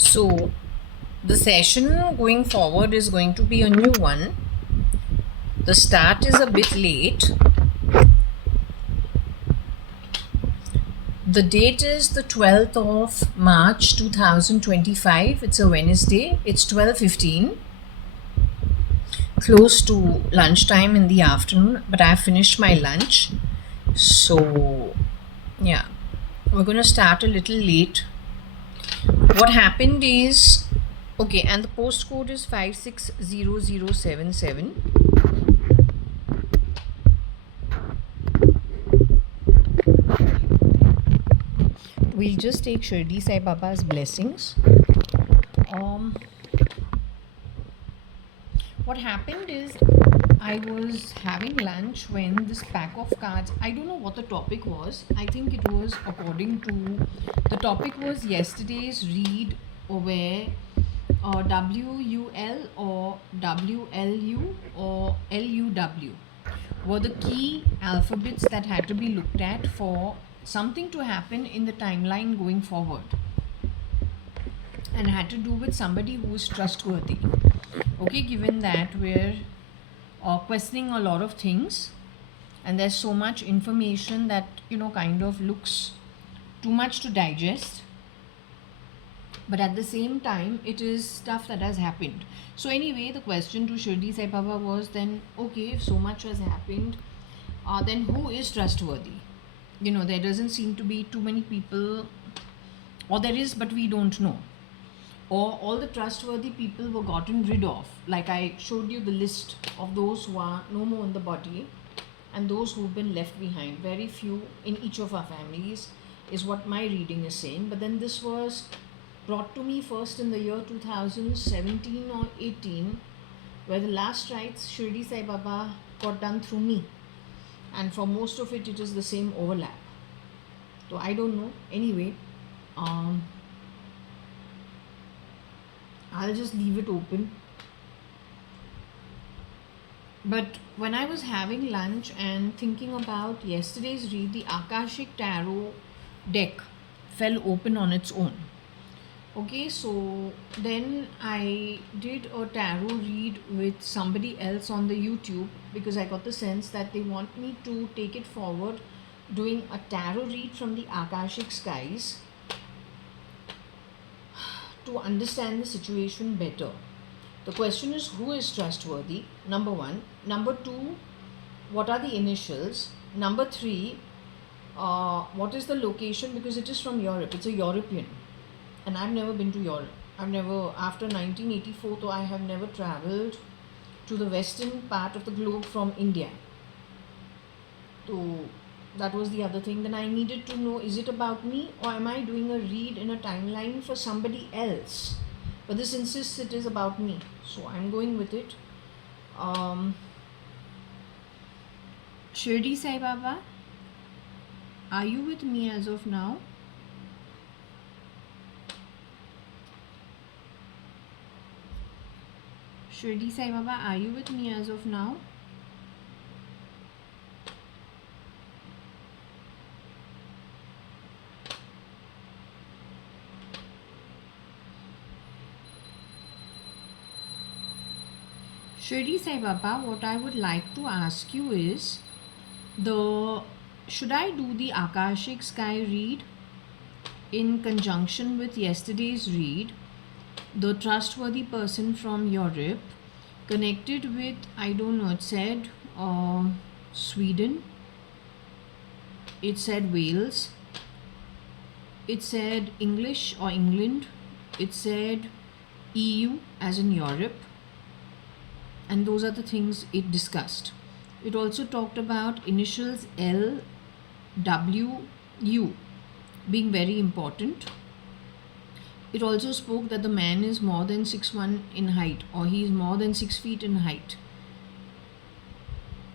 So, the session going forward is going to be a new one. The start is a bit late. The date is the 12th of March 2025. It's a Wednesday. It's 12:15, close to lunchtime in the afternoon, but I finished my lunch. So, yeah, we're going to start a little late. What happened is, okay, and the postcode is 560077. We'll just take Shirdi Sai Baba's blessings. What happened is, I was having lunch when this pack of cards, I don't know what the topic was. I think it was according to, the topic was yesterday's read, or where WUL or WLU or LUW were the key alphabets that had to be looked at for something to happen in the timeline going forward, and had to do with somebody who is trustworthy. Okay, given that we're questioning a lot of things, and there's so much information that kind of looks too much to digest, but at the same time it is stuff that has happened. So anyway, the question to Shirdi Sai Baba was, then okay, if so much has happened, then who is trustworthy? There doesn't seem to be too many people, or there is but we don't know, or all the trustworthy people were gotten rid of. Like I showed you the list of those who are no more in the body and those who've been left behind. Very few in each of our families is what my reading is saying. But then this was brought to me first in the year 2017 or 18, where the last rites Shirdi Sai Baba got done through me, and for most of it is the same overlap. So I don't know. Anyway, I'll just leave it open. But when I was having lunch and thinking about yesterday's read, the Akashic Tarot deck fell open on its own. Okay, so then I did a tarot read with somebody else on the YouTube, because I got the sense that they want me to take it forward, doing a tarot read from the Akashic skies to understand the situation better. The question is, who is trustworthy? Number one. Number two, what are the initials? Number three, what is the location? Because it is from Europe. It's a European. And I've never been to Europe. After 1984, though, I have never traveled to the western part of the globe from India. So that was the other thing. Then I needed to know, is it about me, or am I doing a read in a timeline for somebody else? But this insists it is about me, so I'm going with it. Shirdi Sai Baba, are you with me as of now? Shirdi Sai Baba, are you with me as of now? Shirdi Sai Baba, what I would like to ask you is, should I do the Akashic Sky read in conjunction with yesterday's read, the trustworthy person from Europe, connected with, I don't know, it said Sweden, it said Wales, it said English or England, it said EU as in Europe, and those are the things it discussed. It also talked about initials L, W, U being very important. It also spoke that the man is more than 6'1" in height, or he is more than 6 feet in height.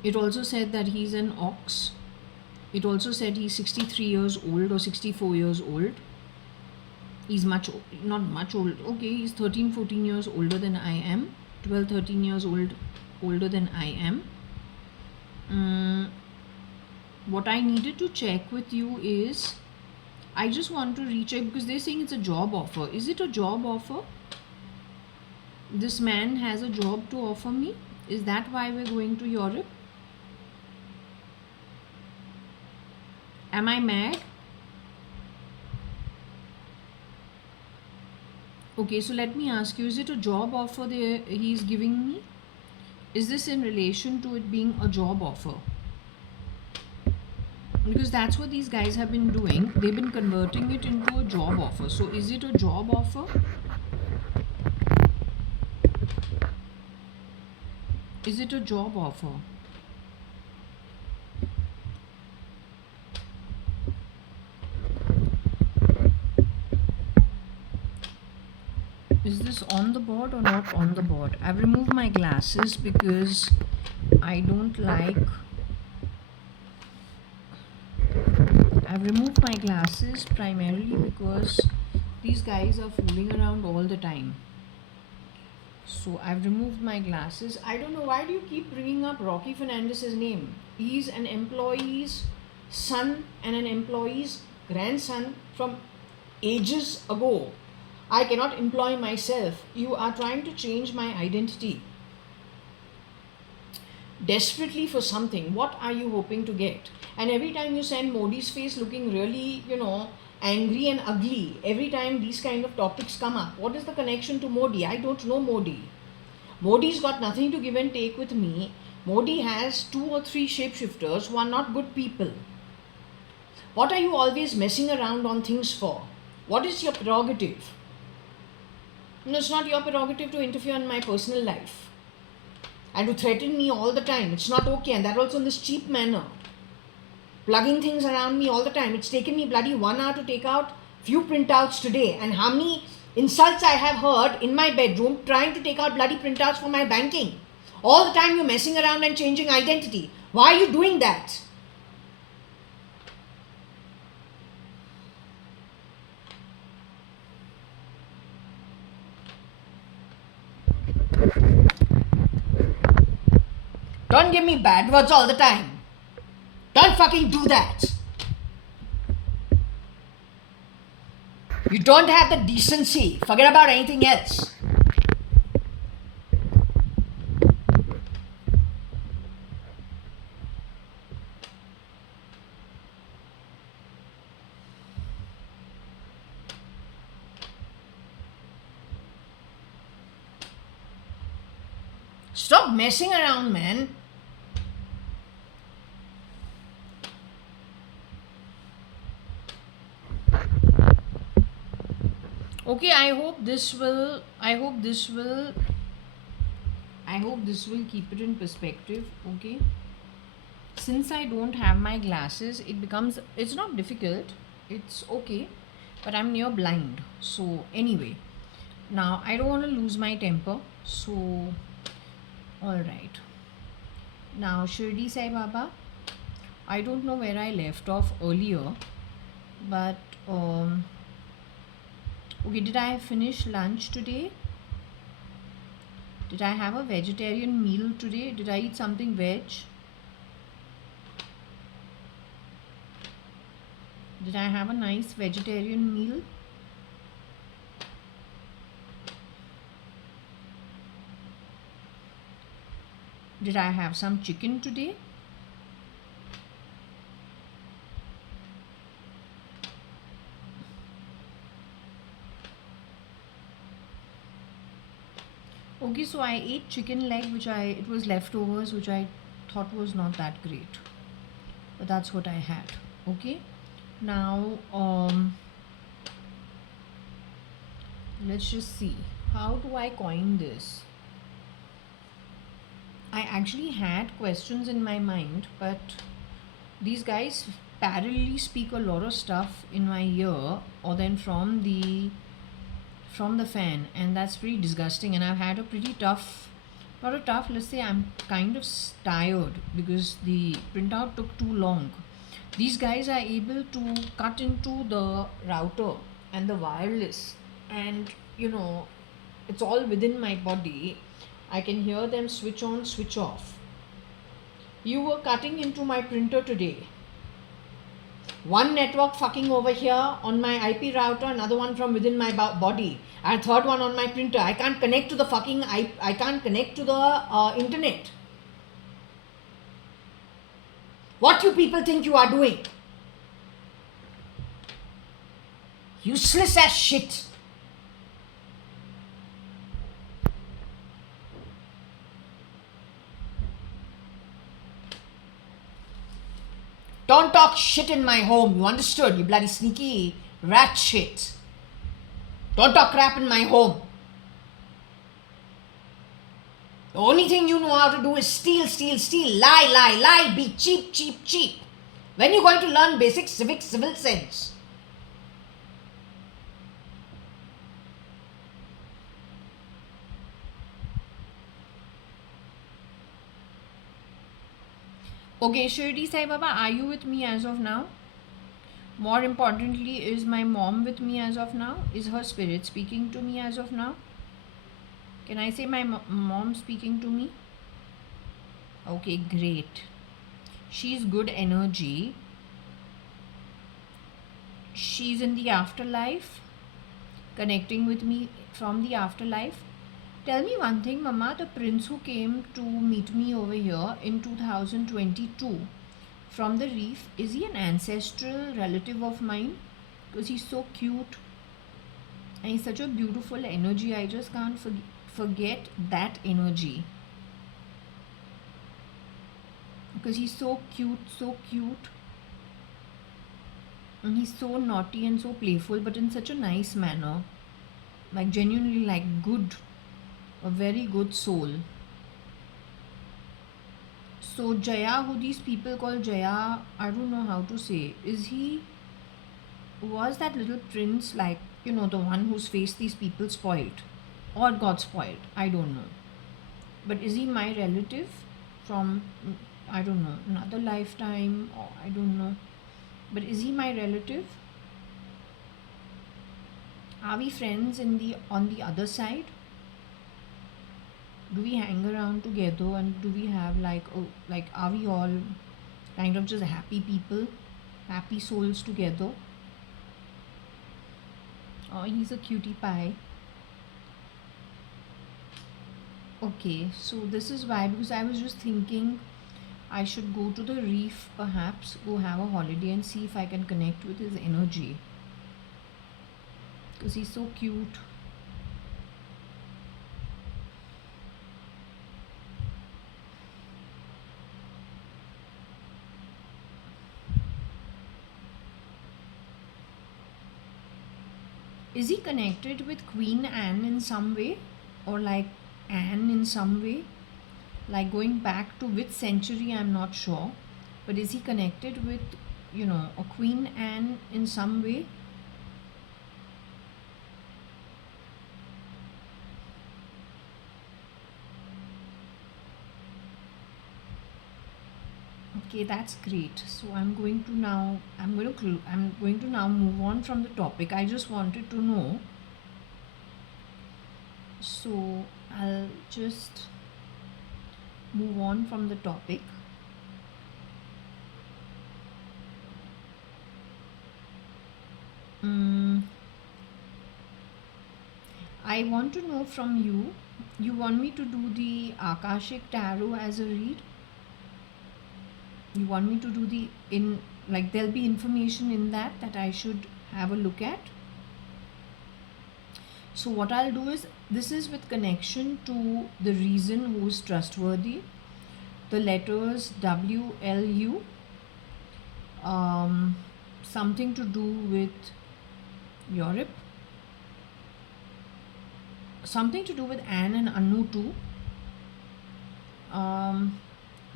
It also said that he's an ox. It also said he's 63 years old or 64 years old. He's not much old. Okay, he's 13-14 years older than I am. 12-13 years older than I am. What I needed to check with you is I just want to recheck because they're saying it's a job offer. Is it a job offer? This man has a job to offer me. Is that why we're going to Europe? Am I mad? Okay, so let me ask you, is it a job offer he's giving me? Is this in relation to it being a job offer? Because that's what these guys have been doing. They've been converting it into a job offer. So is it a job offer? Is it a job offer? Is this on the board or not on the board? I've removed my glasses because I don't like... I've removed my glasses primarily because these guys are fooling around all the time. So I've removed my glasses. I don't know, why do you keep bringing up Rocky Fernandez's name? He's an employee's son and an employee's grandson from ages ago. I cannot employ myself. You are trying to change my identity desperately for something. What are you hoping to get? And every time you send Modi's face looking really, angry and ugly, every time these kind of topics come up, what is the connection to Modi? I don't know Modi. Modi's got nothing to give and take with me. Modi has 2 or 3 shapeshifters who are not good people. What are you always messing around on things for? What is your prerogative? No, it's not your prerogative to interfere in my personal life and to threaten me all the time. It's not okay, and that also in this cheap manner. Plugging things around me all the time. It's taken me bloody 1 hour to take out few printouts today, and how many insults I have heard in my bedroom trying to take out bloody printouts for my banking. All the time you're messing around and changing identity. Why are you doing that? Don't give me bad words all the time. Don't fucking do that. You don't have the decency. Forget about anything else. Stop messing around, man. Okay, I hope this will keep it in perspective. Okay, since I don't have my glasses, it's not difficult, it's okay, but I'm near blind. So anyway, now I don't want to lose my temper, so all right. Now Shirdi Sai Baba, I don't know where I left off earlier, but okay, did I finish lunch today? Did I have a vegetarian meal today? Did I eat something veg? Did I have a nice vegetarian meal? Did I have some chicken today? Okay, so I ate chicken leg, it was leftovers, which I thought was not that great, but that's what I had. Okay, now let's just see, how do I coin this? I actually had questions in my mind, but these guys parallelly speak a lot of stuff in my ear, or then from the fan, and that's pretty disgusting. And I've had a pretty tough, let's say I'm kind of tired because the printout took too long. These guys are able to cut into the router and the wireless, and it's all within my body. I can hear them switch on, switch off. You were cutting into my printer today. One network fucking over here on my IP router, another one from within my body, and third one on my printer. I can't connect to the fucking I can't connect to the internet. What you people think you are doing? Useless as shit. Don't talk shit in my home, you understood? You bloody sneaky rat shit. Don't talk crap in my home. The only thing you know how to do is steal, steal, steal, lie, lie, lie, be cheap, cheap, cheap. When are you going to learn basic civic civil sense? Okay, Shirdi Sai Baba, are you with me as of now? More importantly, is my mom with me as of now? Is her spirit speaking to me as of now? Can I say my mom speaking to me? Okay, great. She's good energy. She's in the afterlife, connecting with me from the afterlife. Tell me one thing, Mama, the prince who came to meet me over here in 2022 from the reef, is he an ancestral relative of mine? Because he's so cute and he's such a beautiful energy. I just can't forget that energy. Because he's so cute, so cute. And he's so naughty and so playful, but in such a nice manner. Like genuinely like good, a very good soul. So Jaya, who these people call Jaya, I don't know how to say. Was that little prince like, the one whose face these people spoiled? Or got spoiled? I don't know. But is he my relative from, I don't know, another lifetime? Or I don't know. But is he my relative? Are we friends on the other side? Do we hang around together and do we have are we all kind of just happy people, happy souls together? Oh, he's a cutie pie. Okay, so this is why, because I was just thinking I should go to the reef, perhaps go have a holiday and see if I can connect with his energy, because he's so cute. Is he connected with Queen Anne in some way, or like Anne in some way? Like going back to which century, I'm not sure. But is he connected with, a Queen Anne in some way? Okay, that's great. So I'm going to now move on from the topic. I just wanted to know. So I'll just move on from the topic. I want to know from you. You want me to do the Akashic Tarot as a read? You want me to do there'll be information in that I should have a look at. So what I'll do is, this is with connection to the reason who's trustworthy. The letters WLU, something to do with Europe, something to do with Anne and Anu too.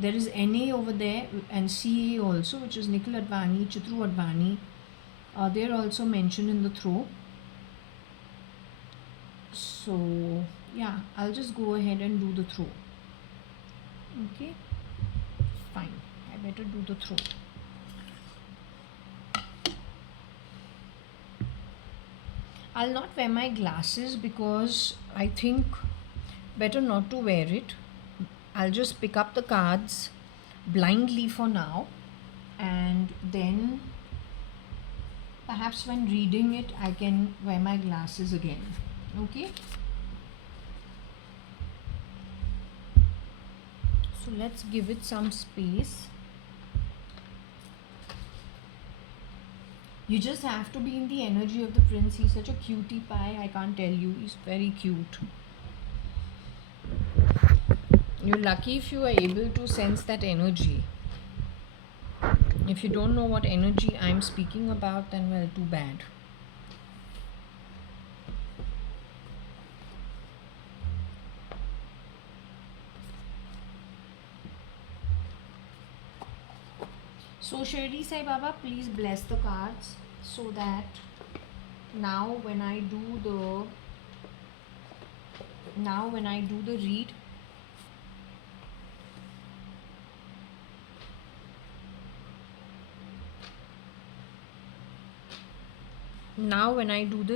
There is NA over there and CA also, which is Nikhil Advani, Chitru Advani. They're also mentioned in the throw. So yeah, I'll just go ahead and do the throw. Okay, fine. I better do the throw. I'll not wear my glasses because I think better not to wear it. I'll just pick up the cards blindly for now, and then Perhaps when reading it, I can wear my glasses again. Okay. So let's give it some space. You just have to be in the energy of the prince. He's such a cutie pie, I can't tell you. He's very cute. You're lucky if you are able to sense that energy. If you don't know what energy I'm speaking about, then well, too bad. So Shirdi Sai Baba, please bless the cards so that now when I do the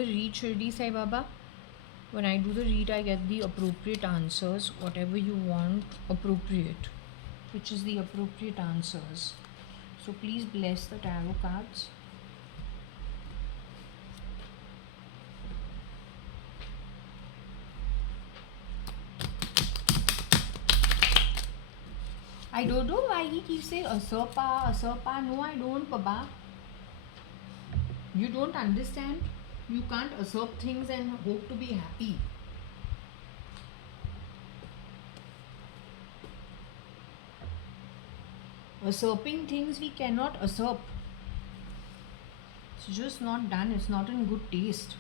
read, Shirdi Sai Baba, when I do the read, I get the appropriate answers, whatever you want appropriate, which is the appropriate answers. So please bless the tarot cards. I don't know why he keeps saying Asapa. No, I don't, Baba. You don't understand. You can't usurp things and hope to be happy. Usurping things we cannot usurp. It's just not done. It's not in good taste.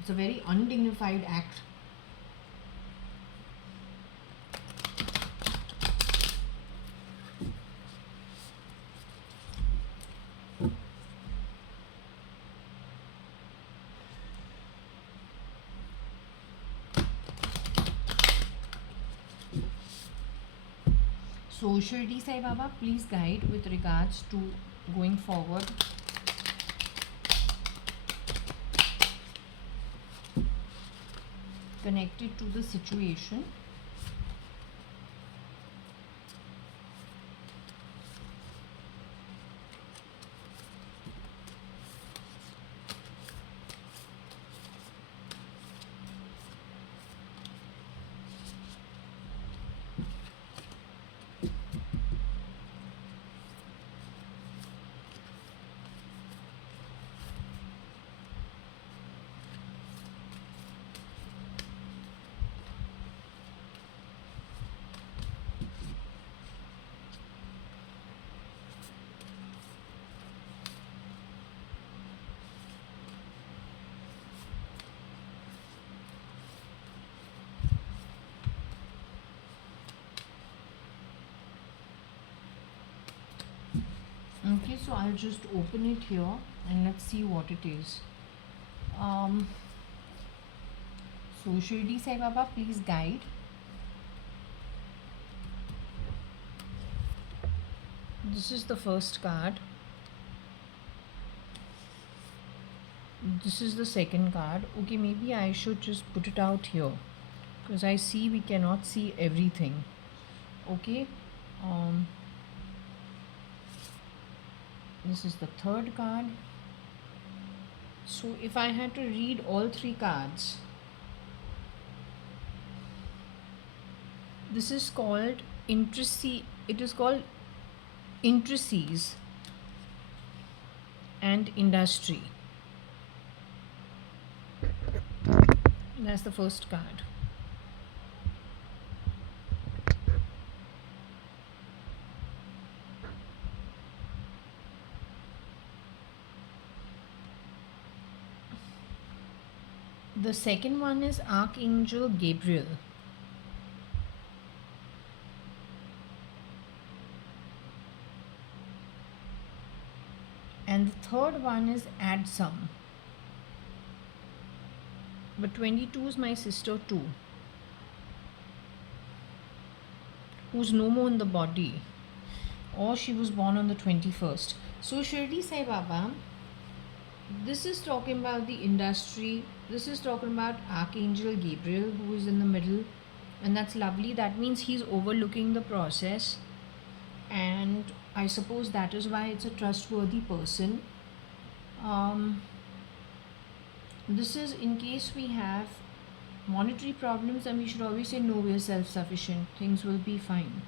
It's a very undignified act. So Shirdi Sai Baba, please guide with regards to going forward. Connected to the situation. Okay, so I'll just open it here and let's see what it is. So Shirdi Sai Baba, please guide. This is the first card. This is the second card. Okay, maybe I should just put it out here because I see we cannot see everything. Okay. This is the third card. So if I had to read all three cards, this is called intricacy. It is called intricacies and industry. That's the first card. The second one is Archangel Gabriel. And the third one is Add Some. But 22 is my sister too, who's no more in the body, or she was born on the 21st. So Shirdi Sai Baba, this is talking about the industry. This is talking about Archangel Gabriel, who is in the middle, and that's lovely. That means he's overlooking the process, and I suppose that is why it's a trustworthy person. Um, this is in case we have monetary problems, and we should always say no, we are self-sufficient, things will be fine.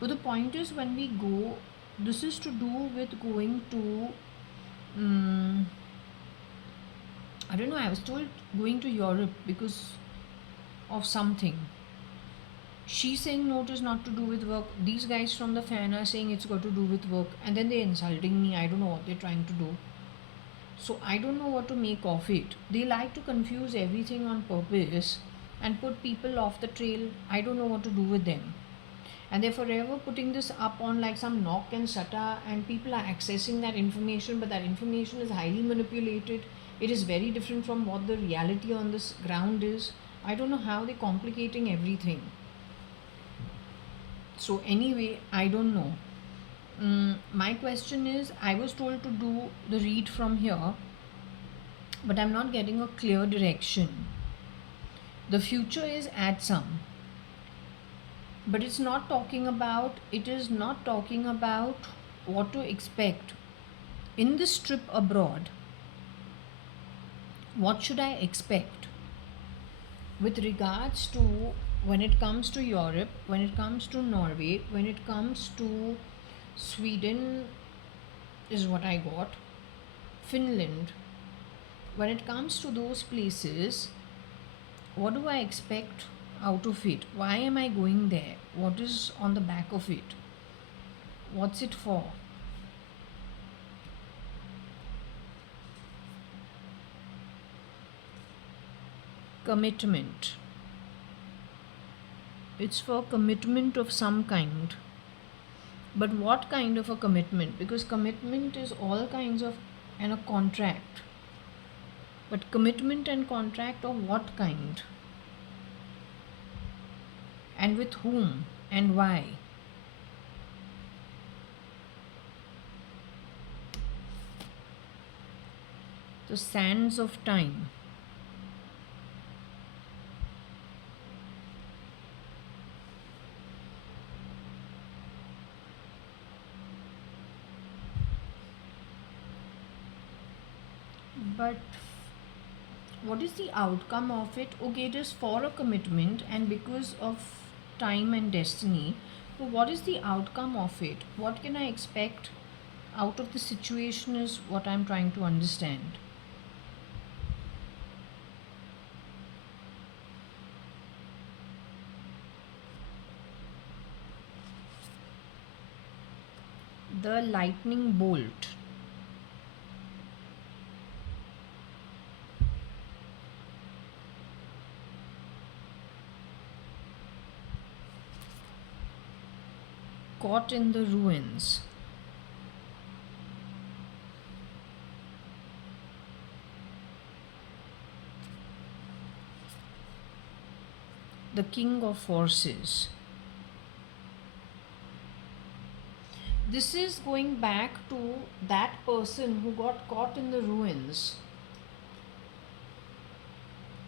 But the point is, when we go, this is to do with going to I don't know, I was told going to Europe because of something. She's saying no, it is not to do with work. These guys from the fan are saying it's got to do with work, and then they're insulting me. I don't know what they're trying to do. So I don't know what to make of it. They like to confuse everything on purpose and put people off the trail. I don't know what to do with them. And they're forever putting this up on like some knock and sutta, and people are accessing that information, but that information is highly manipulated. It is very different from what the reality on this ground is. I don't know how they're complicating everything. So anyway, I don't know. My question is, I was told to do the read from here, but I'm not getting a clear direction. The future is at some, but it is not talking about what to expect in this trip abroad. What should I expect with regards to when it comes to Europe, when it comes to Norway, when it comes to Sweden is what I got, Finland. When it comes to those places, what do I expect out of it? Why am I going there? What is on the back of it? What's it for? Commitment. It's for commitment of some kind. But what kind of a commitment? Because commitment is all kinds of, and a contract. But commitment and contract of what kind? And with whom? And why? The sands of time. But what is the outcome of it? Okay, it is for a commitment and because of time and destiny. But what is the outcome of it? What can I expect out of the situation is what I'm trying to understand. The lightning bolt. Caught in the ruins. The king of forces. This is going back to that person who got caught in the ruins.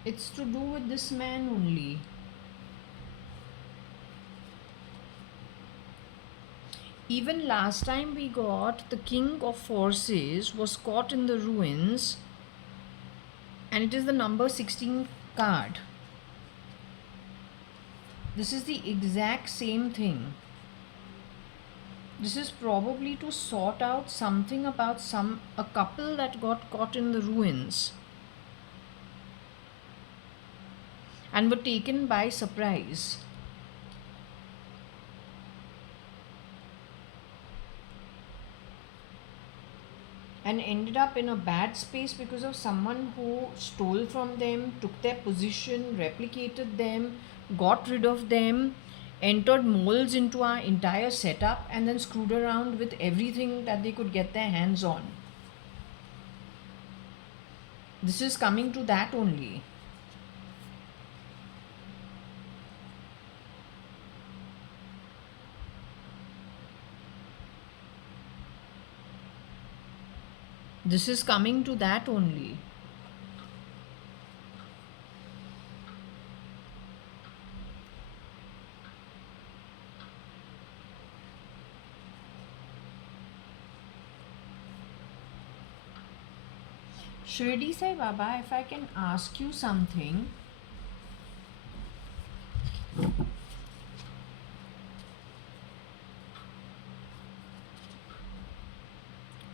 It's to do with this man only. Even last time we got the king of forces was caught in the ruins, and it is the number 16 card. This is the exact same thing. This is probably to sort out something about a couple that got caught in the ruins and were taken by surprise. And ended up in a bad space because of someone who stole from them, took their position, replicated them, got rid of them, entered moles into our entire setup, and then screwed around with everything that they could get their hands on. This is coming to that only. This is coming to that only. Shirdi Sai Baba, if I can ask you something.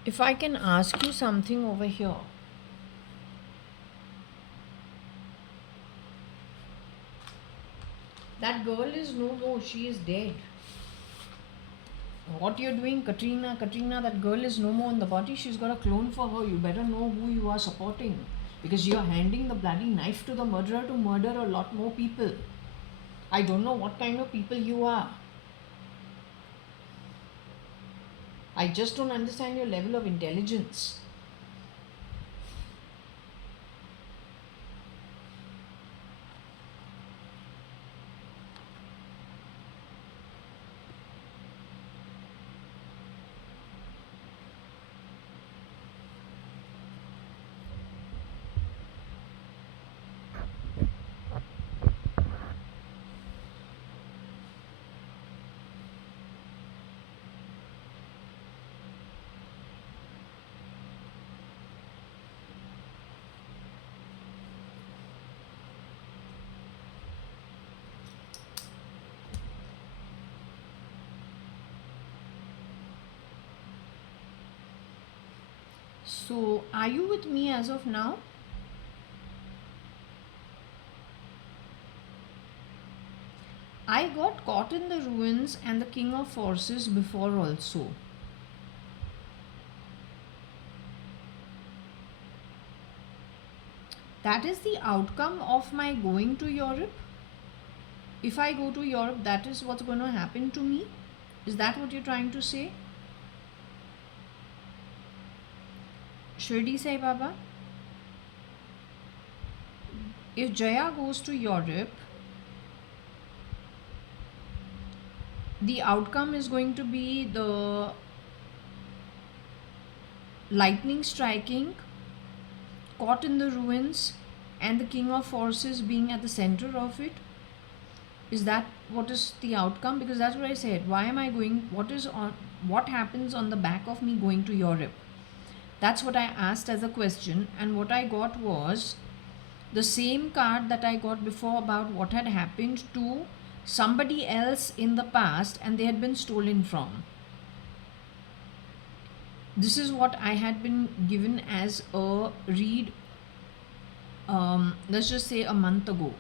If I can ask you something over here. That girl is no more, she is dead. What you're doing, Katrina, that girl is no more in the body. She's got a clone for her. You better know who you are supporting. Because you're handing the bloody knife to the murderer to murder a lot more people. I don't know what kind of people you are. I just don't understand your level of intelligence. So, are you with me as of now? I got caught in the ruins and the king of forces before also. That is the outcome of my going to Europe. If I go to Europe, that is what's going to happen to me. Is that what you're trying to say? Shirdi Sai Baba, if Jaya goes to Europe, the outcome is going to be the lightning striking, caught in the ruins, and the king of forces being at the center of it. Is that what is the outcome? Because that's what I said. Why am I going? What happens on the back of me going to Europe? That's what I asked as a question, and what I got was the same card that I got before about what had happened to somebody else in the past and they had been stolen from. This is what I had been given as a read, let's just say a month ago.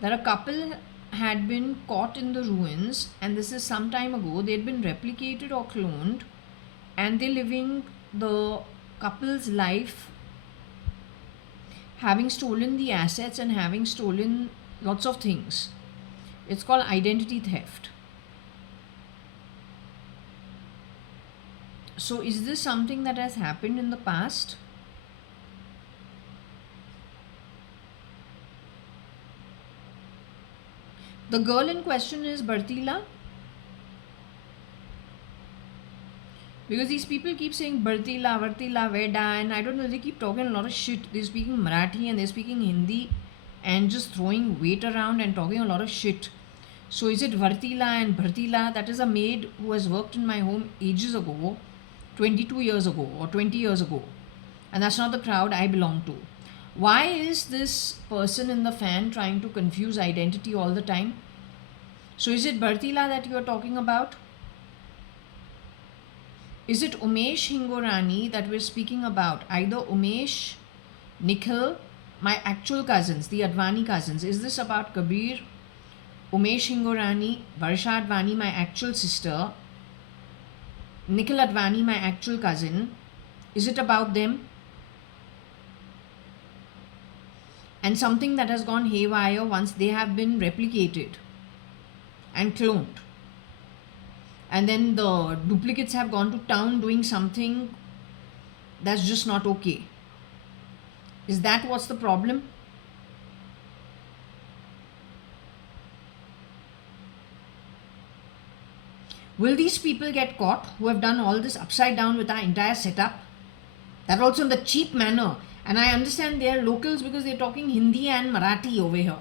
That a couple had been caught in the ruins, and this is some time ago. They had been replicated or cloned, and they're living the couple's life having stolen the assets and having stolen lots of things. It's called identity theft. So, is this something that has happened in the past? The girl in question is Bartila. Because these people keep saying Bartila, Vartila, Veda, and I don't know, they keep talking a lot of shit. They're speaking Marathi and they're speaking Hindi and just throwing weight around and talking a lot of shit. So is it Vartila and Bhartila? That is a maid who has worked in my home ages ago, 22 years ago or 20 years ago. And that's not the crowd I belong to. Why is this person in the fan trying to confuse identity all the time? So is it Bhartila that you are talking about? Is it Umesh Hingorani that we're speaking about? Either Umesh, Nikhil, my actual cousins, the Advani cousins. Is this about Kabir, Umesh Hingorani, Varsha Advani, my actual sister, Nikhil Advani, my actual cousin? Is it about them? And something that has gone haywire once they have been replicated and cloned. And then the duplicates have gone to town doing something that's just not okay. Is that what's the problem? Will these people get caught who have done all this upside down with our entire setup? That also in the cheap manner. And I understand they are locals because they're talking Hindi and Marathi over here.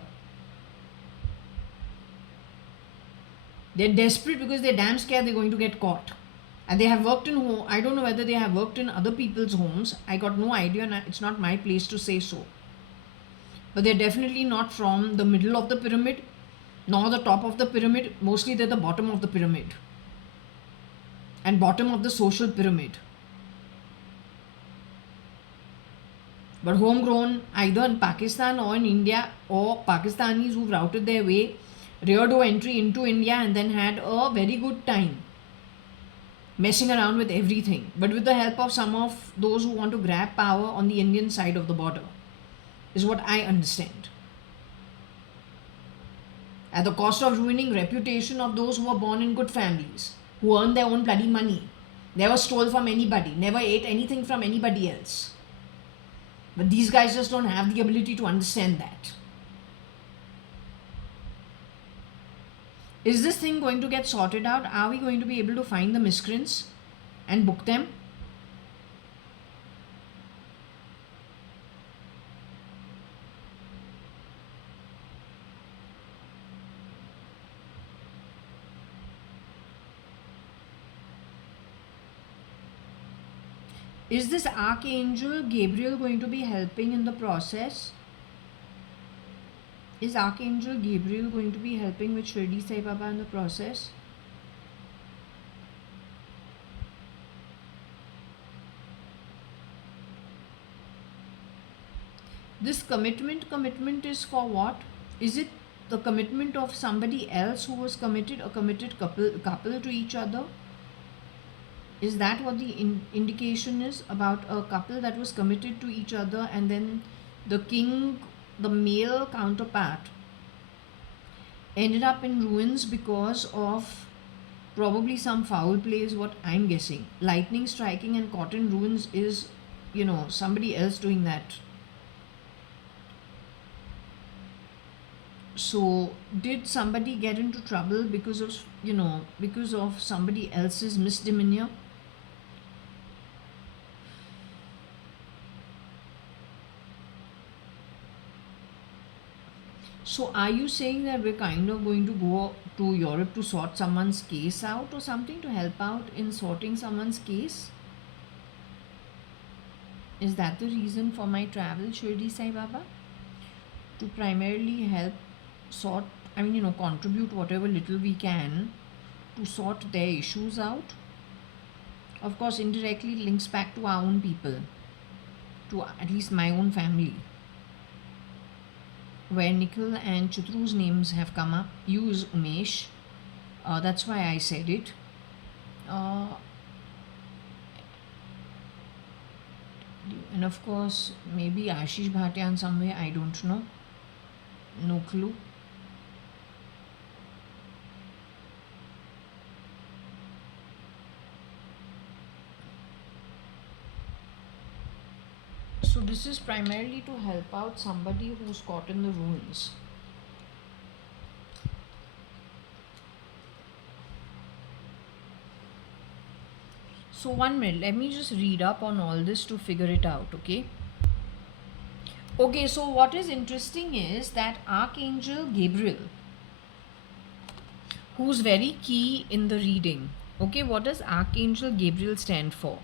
They're desperate because they're damn scared they're going to get caught. And they have worked in home. I don't know whether they have worked in other people's homes. I got no idea, and it's not my place to say so. But they're definitely not from the middle of the pyramid, nor the top of the pyramid. Mostly they're the bottom of the pyramid and bottom of the social pyramid. But homegrown, either in Pakistan or in India, or Pakistanis who've routed their way, rear door entry into India, and then had a very good time messing around with everything, but with the help of some of those who want to grab power on the Indian side of the border, is what I understand. At the cost of ruining reputation of those who were born in good families, who earned their own bloody money, never stole from anybody, never ate anything from anybody else. But these guys just don't have the ability to understand that. Is this thing going to get sorted out? Are we going to be able to find the miscreants and book them? Is this Archangel Gabriel going to be helping in the process? Is Archangel Gabriel going to be helping with Shirdi Sai Baba in the process? This commitment is for what? Is it the commitment of somebody else who was committed, a committed couple to each other? Is that what the indication is about a couple that was committed to each other, and then the king, the male counterpart, ended up in ruins because of probably some foul play, is what I'm guessing. Lightning striking and caught in ruins is, somebody else doing that. So did somebody get into trouble because of somebody else's misdemeanor? So are you saying that we're kind of going to go to Europe to sort someone's case out or something, to help out in sorting someone's case? Is that the reason for my travel, Shirdi Sai Baba? To primarily help sort, contribute whatever little we can to sort their issues out. Of course, indirectly links back to our own people, to at least my own family, where Nikhil and Chitru's names have come up. You is Umesh. That's why I said it. And of course, maybe Ashish Bhatia somewhere, I don't know. No clue. So this is primarily to help out somebody who's caught in the ruins. So 1 minute, let me just read up on all this to figure it out, okay? Okay, so what is interesting is that Archangel Gabriel, who's very key in the reading. Okay, what does Archangel Gabriel stand for?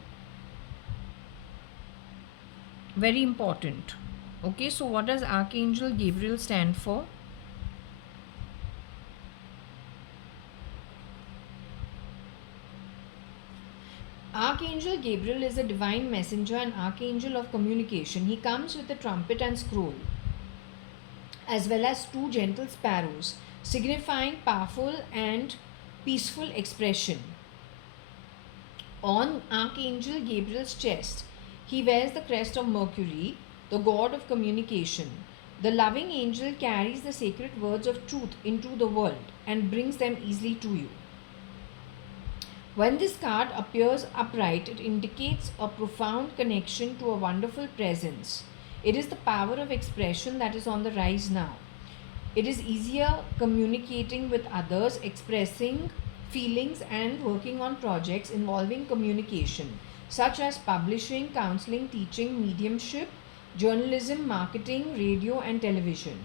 Very important. Okay, so what does Archangel Gabriel stand for? Archangel Gabriel is a divine messenger and archangel of communication. He comes with a trumpet and scroll, as well as 2 gentle sparrows, signifying powerful and peaceful expression. On Archangel Gabriel's chest, he wears the crest of Mercury, the god of communication. The loving angel carries the sacred words of truth into the world and brings them easily to you. When this card appears upright, it indicates a profound connection to a wonderful presence. It is the power of expression that is on the rise now. It is easier communicating with others, expressing feelings, and working on projects involving communication, such as publishing, counseling, teaching, mediumship, journalism, marketing, radio, and television.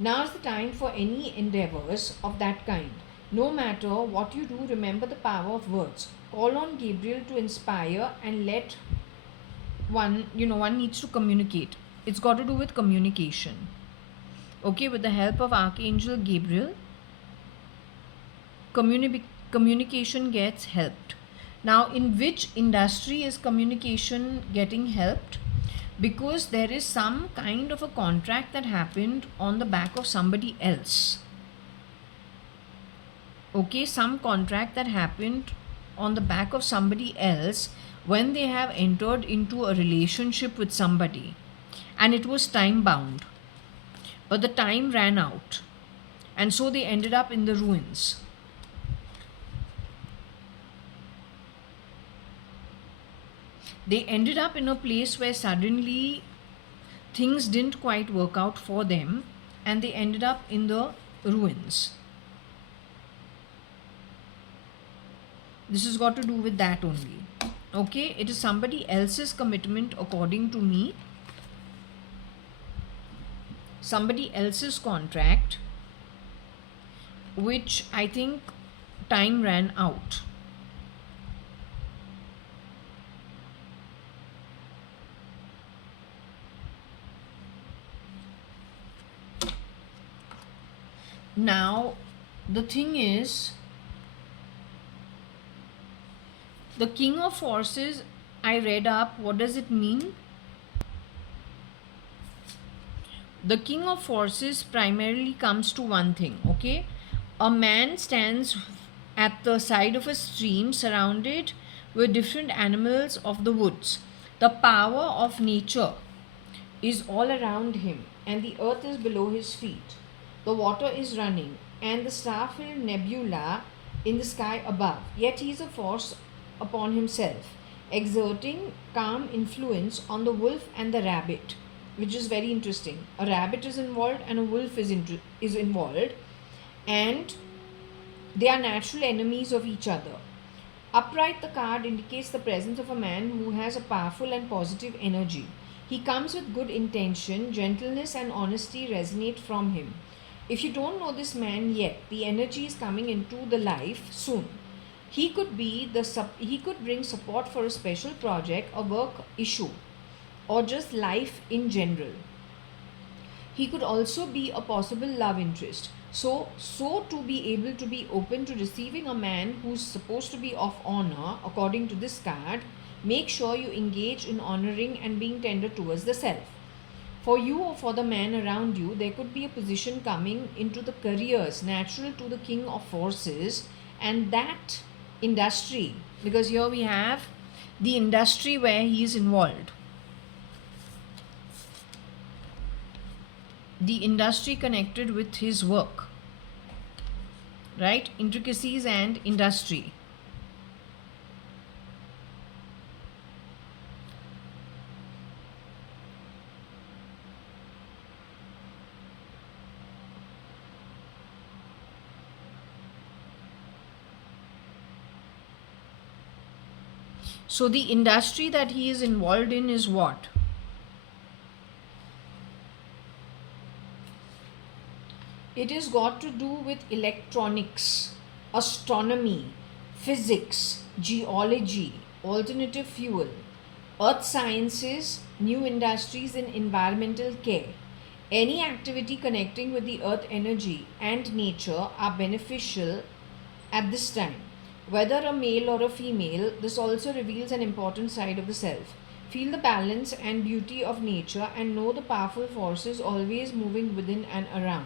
Now is the time for any endeavors of that kind. No matter what you do, remember the power of words. call on Gabriel to inspire and let one needs to communicate. It's got to do with communication. Okay, with the help of Archangel Gabriel, communication gets helped. Now, in which industry is communication getting helped? Because there is some kind of a contract that happened on the back of somebody else. Okay, some contract that happened on the back of somebody else when they have entered into a relationship with somebody, and it was time bound, but the time ran out, and so they ended up in the ruins. They ended up in a place where suddenly things didn't quite work out for them, and they ended up in the ruins. This has got to do with that only. Okay, it is somebody else's commitment, according to me, somebody else's contract, which I think time ran out. Now, the thing is, the King of Forces, I read up, what does it mean? The King of Forces primarily comes to one thing, okay? A man stands at the side of a stream surrounded with different animals of the woods. The power of nature is all around him, and the earth is below his feet. The water is running, and the star-filled nebula in the sky above. Yet he is a force upon himself, exerting calm influence on the wolf and the rabbit, which is very interesting. A rabbit is involved and a wolf is involved, and they are natural enemies of each other. Upright, the card indicates the presence of a man who has a powerful and positive energy. He comes with good intention, gentleness and honesty resonate from him. If you don't know this man yet, the energy is coming into the life soon. He could bring support for a special project, a work issue, or just life in general. He could also be a possible love interest. So to be able to be open to receiving a man who's supposed to be of honor, according to this card, make sure you engage in honoring and being tender towards the self. For you or for the man around you, there could be a position coming into the careers natural to the King of Forces, and that industry, because here we have the industry where he is involved. The industry connected with his work, right? Intricacies and industry. So the industry that he is involved in is what? It is got to do with electronics, astronomy, physics, geology, alternative fuel, earth sciences, new industries in environmental care. Any activity connecting with the earth energy and nature are beneficial at this time. Whether a male or a female, this also reveals an important side of the self. Feel the balance and beauty of nature and know the powerful forces always moving within and around.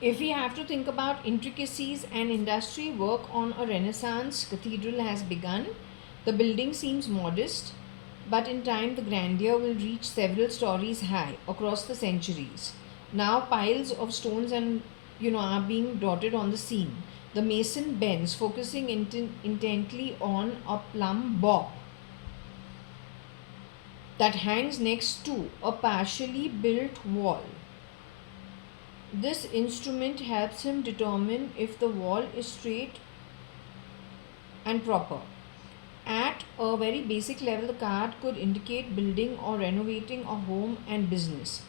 If we have to think about intricacies and industry, work on a Renaissance cathedral has begun. The building seems modest, but in time the grandeur will reach several stories high across the centuries. Now piles of stones are being dotted on the scene. The mason bends, focusing intently on a plumb bob that hangs next to a partially built wall. This instrument helps him determine if the wall is straight and proper. At a very basic level, the card could indicate building or renovating a home and business.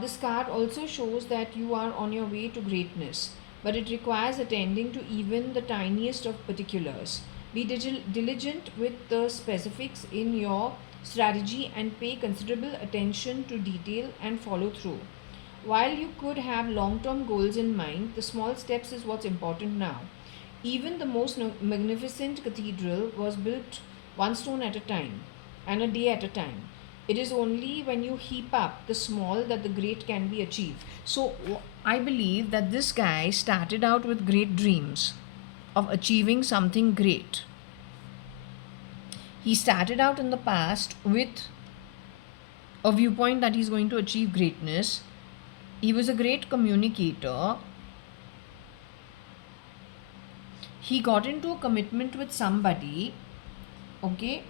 This card also shows that you are on your way to greatness, but it requires attending to even the tiniest of particulars. Be diligent with the specifics in your strategy and pay considerable attention to detail and follow through. While you could have long term goals in mind, the small steps is what's important now. Even the most magnificent cathedral was built one stone at a time and a day at a time. It is only when you heap up the small that the great can be achieved. So, I believe that this guy started out with great dreams of achieving something great. He started out in the past with a viewpoint that he's going to achieve greatness. He was a great communicator. He got into a commitment with somebody, okay,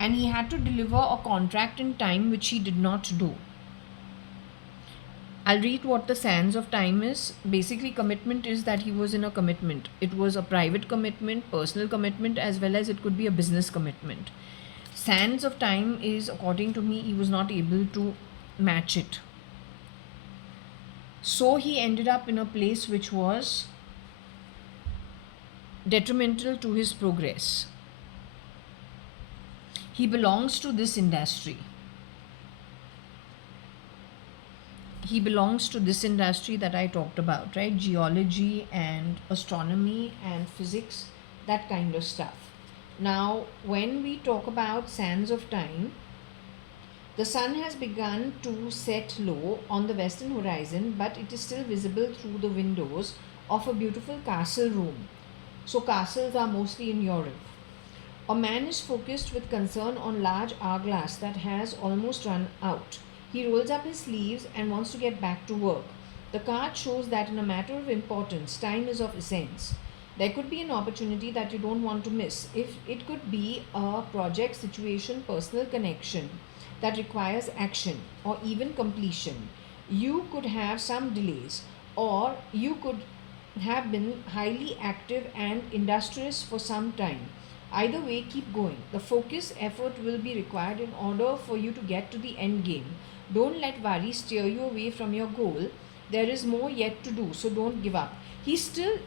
and he had to deliver a contract in time, which he did not do. I'll read what the sands of time is. Basically, commitment is that he was in a commitment. It was a private commitment, personal commitment, as well as it could be a business commitment. Sands of time is, according to me, he was not able to match it. So he ended up in a place which was detrimental to his progress. He belongs to this industry. He belongs to this industry that I talked about, right? Geology and astronomy and physics, that kind of stuff. Now, when we talk about sands of time, the sun has begun to set low on the western horizon, but it is still visible through the windows of a beautiful castle room. So, castles are mostly in Europe. A man is focused with concern on large hourglass that has almost run out. He rolls up his sleeves and wants to get back to work. The card shows that in a matter of importance, time is of essence. There could be an opportunity that you don't want to miss. If it could be a project, situation, personal connection that requires action or even completion. You could have some delays, or you could have been highly active and industrious for some time. Either way, keep going. The focus effort will be required in order for you to get to the end game. Don't let worry steer you away from your goal. There is more yet to do, so don't give up. He's still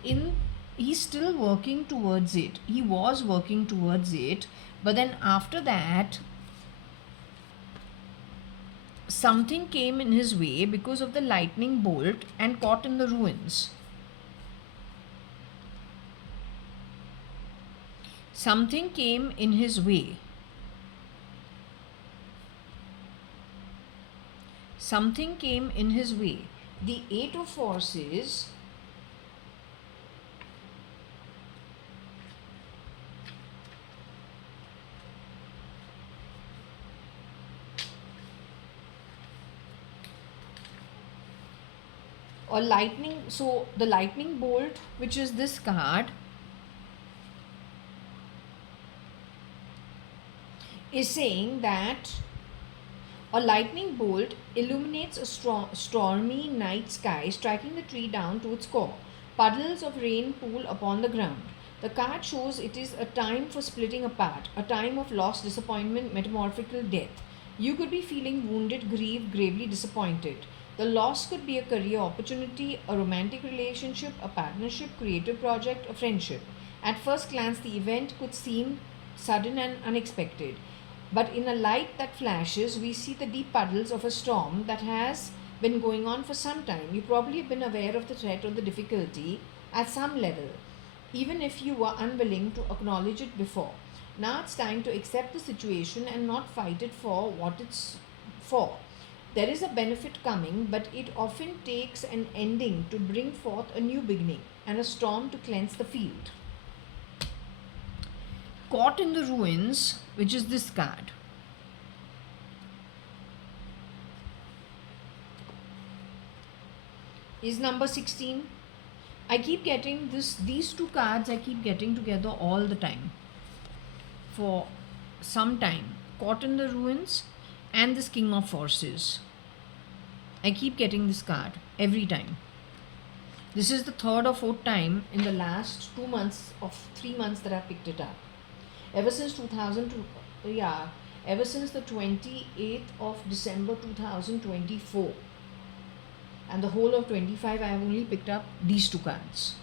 working towards it. He was working towards it, but then after that something came in his way because of the lightning bolt and caught in the ruins. Something came in his way. Something came in his way. The Eight of Forces or lightning. So the lightning bolt, which is this card, is saying that a lightning bolt illuminates a stormy night sky, striking the tree down to its core. Puddles of rain pool upon the ground. The card shows it is a time for splitting apart, a time of loss, disappointment, metamorphical death. You could be feeling wounded, grieved, gravely disappointed. The loss could be a career opportunity, a romantic relationship, a partnership, creative project, a friendship. At first glance, the event could seem sudden and unexpected. But in a light that flashes, we see the deep puddles of a storm that has been going on for some time. You probably have been aware of the threat or the difficulty at some level, even if you were unwilling to acknowledge it before. Now it's time to accept the situation and not fight it for what it's for. There is a benefit coming, but it often takes an ending to bring forth a new beginning and a storm to cleanse the field. Caught in the ruins, which is this card. Is number 16. I keep getting these two cards I keep getting together all the time. For some time. Caught in the ruins and this King of Forces. I keep getting this card every time. This is the third or fourth time in the last 2 months of 3 months that I picked it up. Ever since 2002, yeah, ever since the 28th of December 2024 and the whole of 25, I have only picked up these two cards.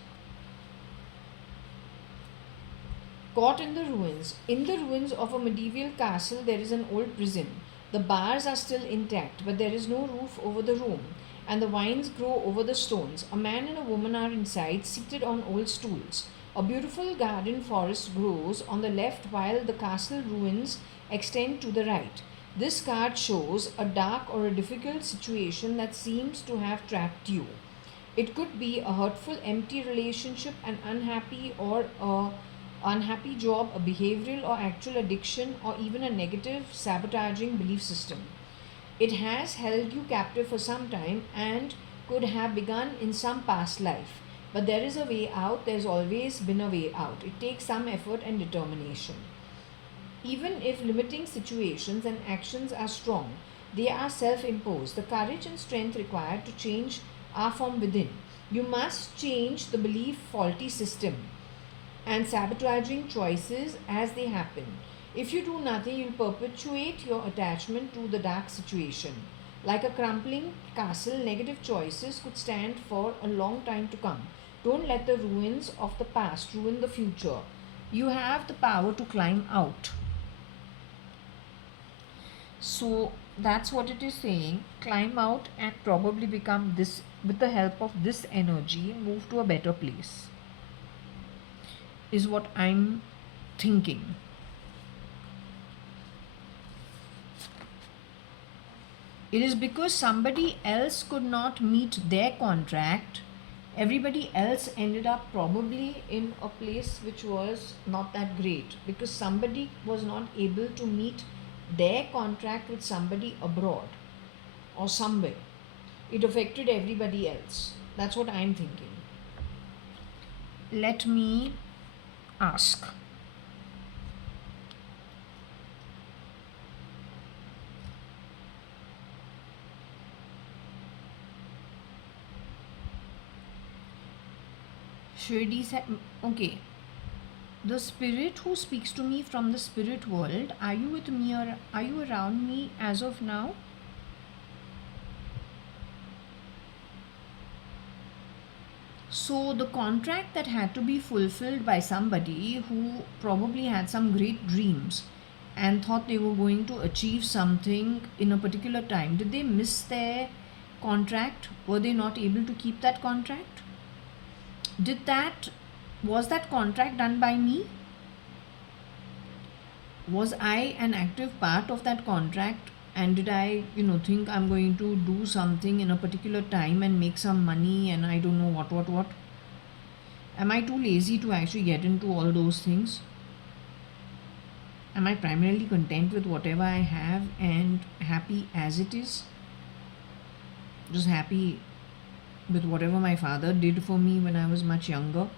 Caught in the ruins. In the ruins of a medieval castle, there is an old prison. The bars are still intact, but there is no roof over the room, and the vines grow over the stones. A man and a woman are inside, seated on old stools. A beautiful garden forest grows on the left while the castle ruins extend to the right. This card shows a dark or a difficult situation that seems to have trapped you. It could be a hurtful, empty relationship, an unhappy job, a behavioral or actual addiction, or even a negative, sabotaging belief system. It has held you captive for some time and could have begun in some past life. But there is a way out, there's always been a way out. It takes some effort and determination. Even if limiting situations and actions are strong, they are self imposed. The courage and strength required to change are from within. You must change the belief faulty system and sabotaging choices as they happen. If you do nothing, you'll perpetuate your attachment to the dark situation. Like a crumbling castle, negative choices could stand for a long time to come. Don't let the ruins of the past ruin the future. You have the power to climb out. So that's what it is saying. Climb out and probably become this, with the help of this energy, move to a better place, is what I'm thinking. It is because somebody else could not meet their contract. Everybody else ended up probably in a place which was not that great because somebody was not able to meet their contract with somebody abroad or somewhere. It affected everybody else. That's what I'm thinking. Let me ask. Shirdi said, okay, the spirit who speaks to me from the spirit world, are you with me or are you around me as of now? So the contract that had to be fulfilled by somebody who probably had some great dreams and thought they were going to achieve something in a particular time, did they miss their contract? Were they not able to keep that contract? Was that contract done by me? Was I an active part of that contract? And did I, think I'm going to do something in a particular time and make some money and I don't know what? Am I too lazy to actually get into all those things? Am I primarily content with whatever I have and happy as it is? Just happy with whatever my father did for me when I was much younger?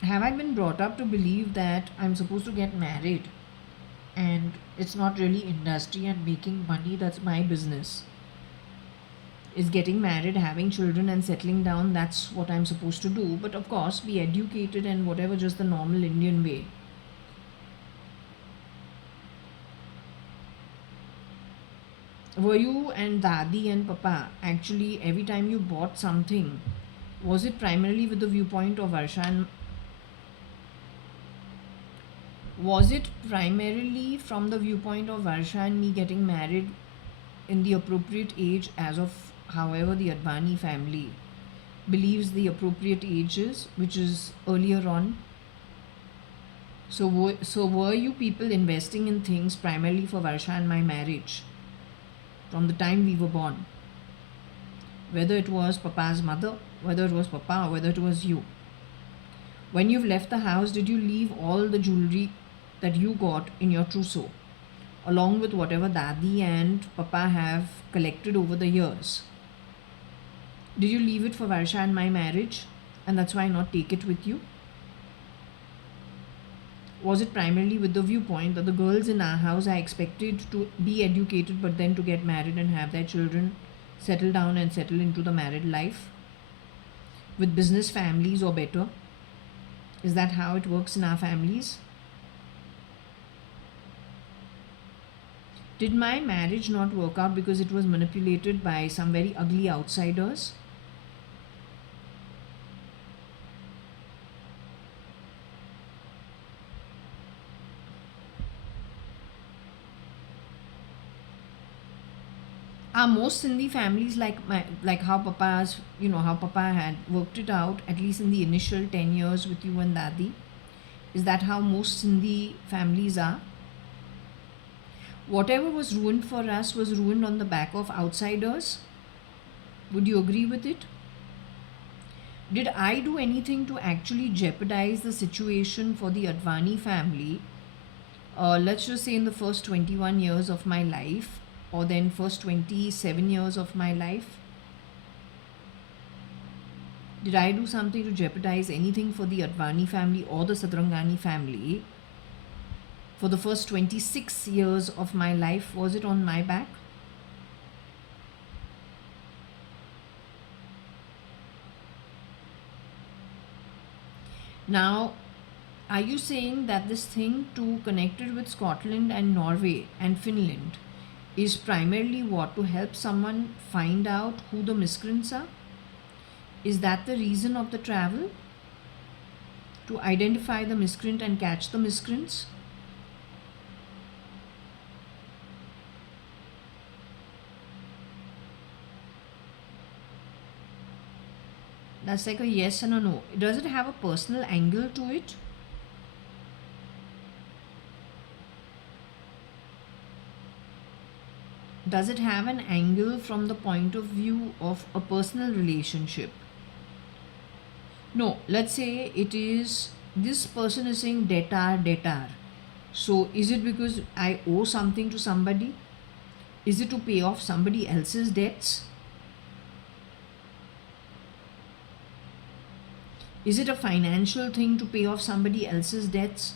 Have I been brought up to believe that I'm supposed to get married and it's not really industry and making money that's my business? Is getting married, having children, and settling down, that's what I'm supposed to do. But of course, be educated and whatever, just the normal Indian way. Were you and Dadi and Papa actually, every time you bought something, was it primarily with the viewpoint of Varsha and was it primarily from the viewpoint of Varsha and me getting married in the appropriate age as of however the Advani family believes the appropriate age is, which is earlier on? So were you people investing in things primarily for Varsha and my marriage from the time we were born? Whether it was Papa's mother, whether it was Papa, or whether it was you. When you've left the house, did you leave all the jewelry that you got in your trousseau, along with whatever Dadi and Papa have collected over the years? Did you leave it for Varsha and my marriage, and that's why not take it with you? Was it primarily with the viewpoint that the girls in our house are expected to be educated but then to get married and have their children settle down and settle into the married life with business families or better? Is that how it works in our families? Did my marriage not work out because it was manipulated by some very ugly outsiders? Are most Sindhi families like how Papa's, how Papa had worked it out, at least in the initial 10 years with you and Dadi? Is that how most Sindhi families are? Whatever was ruined for us was ruined on the back of outsiders. Would you agree with it? Did I do anything to actually jeopardize the situation for the Advani family? Let's just say in the first 21 years of my life, or then first 27 years of my life. Did I do something to jeopardize anything for the Advani family or the Sadrangani family? For the first 26 years of my life, was it on my back? Now, are you saying that this thing to connected with Scotland and Norway and Finland is primarily what, to help someone find out who the miscreants are? Is that the reason of the travel? To identify the miscreant and catch the miscreants? That's like a yes and a no. Does it have a personal angle to it? Does it have an angle from the point of view of a personal relationship? No, let's say it is, this person is saying debtor. So is it because I owe something to somebody? Is it to pay off somebody else's debts? Is it a financial thing to pay off somebody else's debts?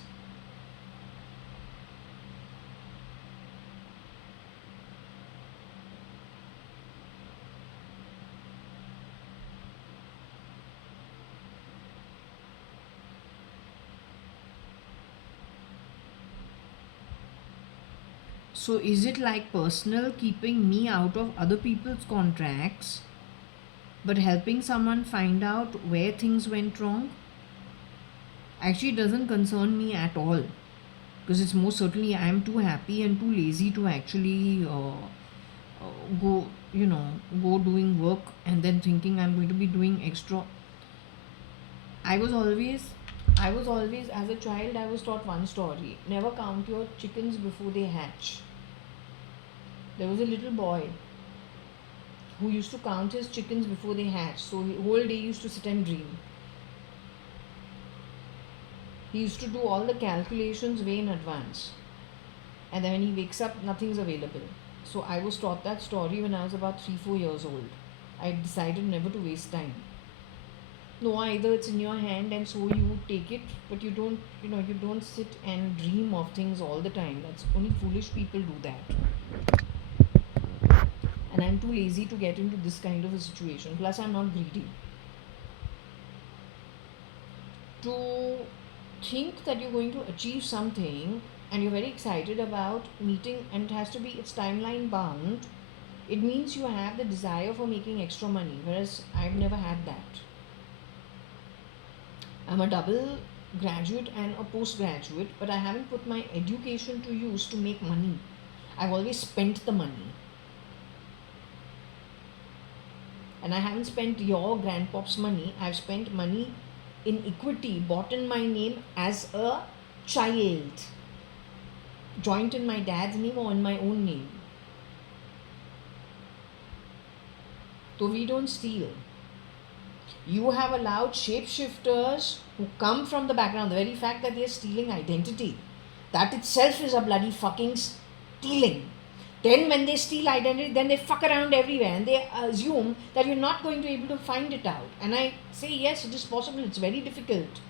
So is it like personal, keeping me out of other people's contracts, but helping someone find out where things went wrong? Actually, it doesn't concern me at all, because it's most certainly I am too happy and too lazy to actually go, go doing work and then thinking I'm going to be doing extra. I was always, as a child, I was taught one story: never count your chickens before they hatch. There was a little boy who used to count his chickens before they hatch. So the whole day he used to sit and dream. He used to do all the calculations way in advance. And then when he wakes up, nothing's available. So I was taught that story when I was about 3-4 years old. I decided never to waste time. No, either it's in your hand and so you take it, but you don't, you don't sit and dream of things all the time. That's only foolish people do that. And I'm too lazy to get into this kind of a situation. Plus, I'm not greedy. To think that you're going to achieve something and you're very excited about meeting, and it has to be, it's timeline bound, it means you have the desire for making extra money, whereas I've never had that. I'm a double graduate and a postgraduate, but I haven't put my education to use to make money. I've always spent the money. And I haven't spent your grandpop's money. I've spent money in equity, bought in my name as a child, joint in my dad's name or in my own name. So we don't steal. You have allowed shapeshifters who come from the background, the very fact that they are stealing identity, that itself is a bloody fucking stealing. Then when they steal identity, then they fuck around everywhere and they assume that you're not going to be able to find it out. And I say, yes, it is possible. It's very difficult.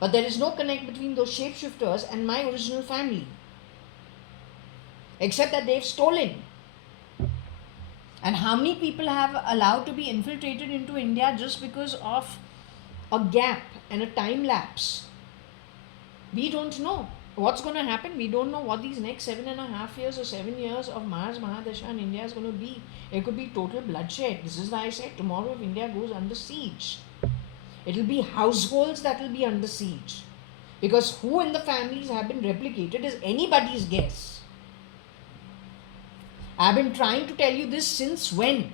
But there is no connect between those shapeshifters and my original family. except that they've stolen. And how many people have allowed to be infiltrated into India just because of a gap and a time lapse? We don't know what's going to happen. We don't know what these next 7.5 years or 7 years of Mars Mahadasha in India is going to be. It could be total bloodshed. This is why I said tomorrow if India goes under siege, it will be households that will be under siege. Because who in the families have been replicated is anybody's guess. I've been trying to tell you this since when?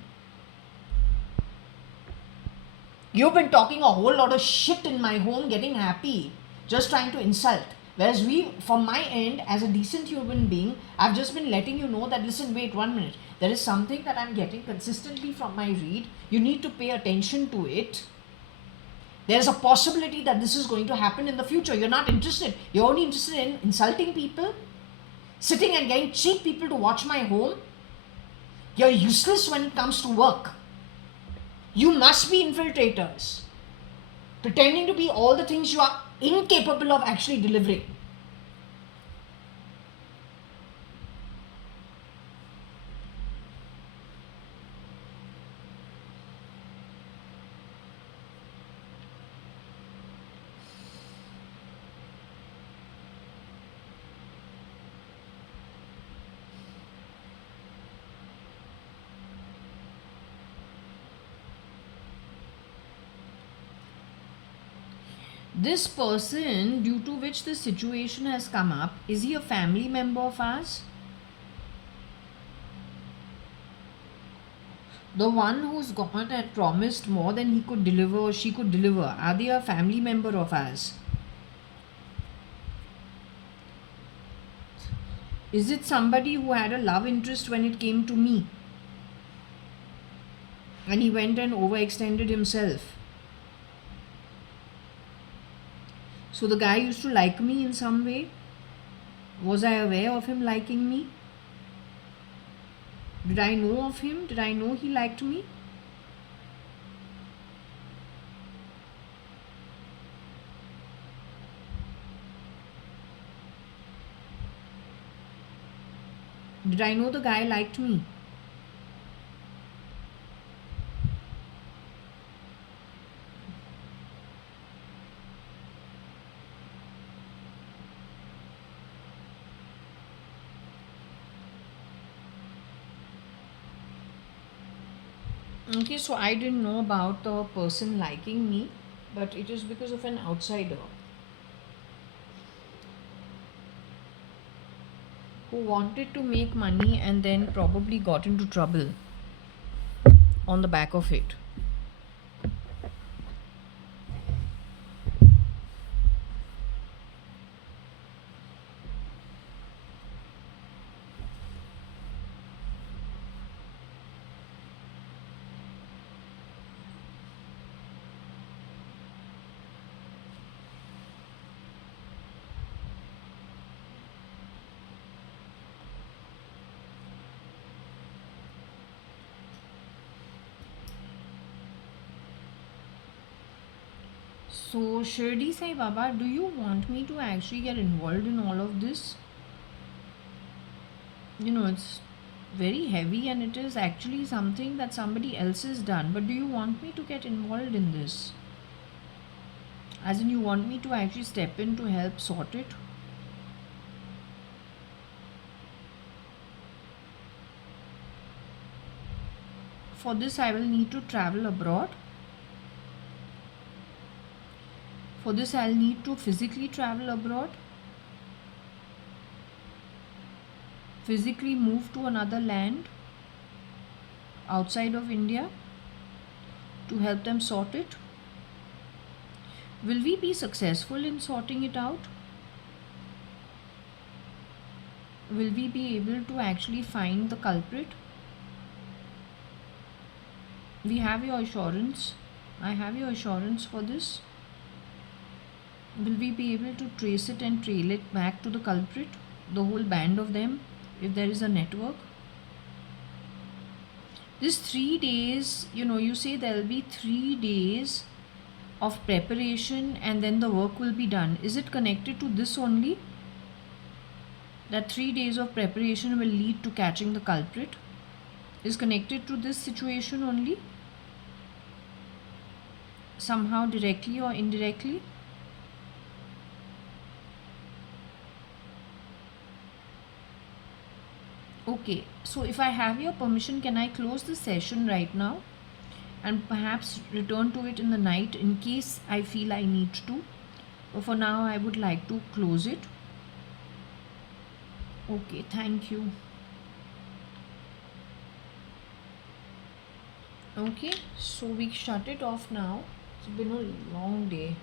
You've been talking a whole lot of shit in my home, getting happy, just trying to insult. Whereas from my end, as a decent human being, I've just been letting you know that, listen, wait 1 minute. There is something that I'm getting consistently from my read. You need to pay attention to it. There's a possibility that this is going to happen in the future. You're not interested. You're only interested in insulting people, sitting and getting cheap people to watch my home. You're useless when it comes to work. You must be infiltrators, pretending to be all the things you are incapable of actually delivering. This person, due to which the situation has come up, is he a family member of ours? The one who's gone and promised more than he could deliver or she could deliver, are they a family member of ours? Is it somebody who had a love interest when it came to me? And he went and overextended himself. So the guy used to like me in some way. Was I aware of him liking me? Did I know of him? Did I know he liked me? Did I know the guy liked me? Okay, so I didn't know about the person liking me, but it is because of an outsider who wanted to make money and then probably got into trouble on the back of it. So, Shirdi Sai Baba, do you want me to actually get involved in all of this? You know, it's very heavy and it is actually something that somebody else has done. But do you want me to get involved in this? As in, you want me to actually step in to help sort it? For this, I will need to travel abroad. For this, I'll need to physically travel abroad, physically move to another land outside of India to help them sort it. Will we be successful in sorting it out? Will we be able to actually find the culprit? We have your assurance. I have your assurance for this. Will we be able to trace it and trail it back to the culprit, the whole band of them, if there is a network? This 3 days, you say there will be 3 days of preparation and then the work will be done. Is it connected to this only? that 3 days of preparation will lead to catching the culprit is connected to this situation only, somehow directly or indirectly? Okay, so if I have your permission, can I close the session right now and perhaps return to it in the night in case I feel I need to? But for now, I would like to close it. Okay, thank you. Okay, so we shut it off now. It's been a long day.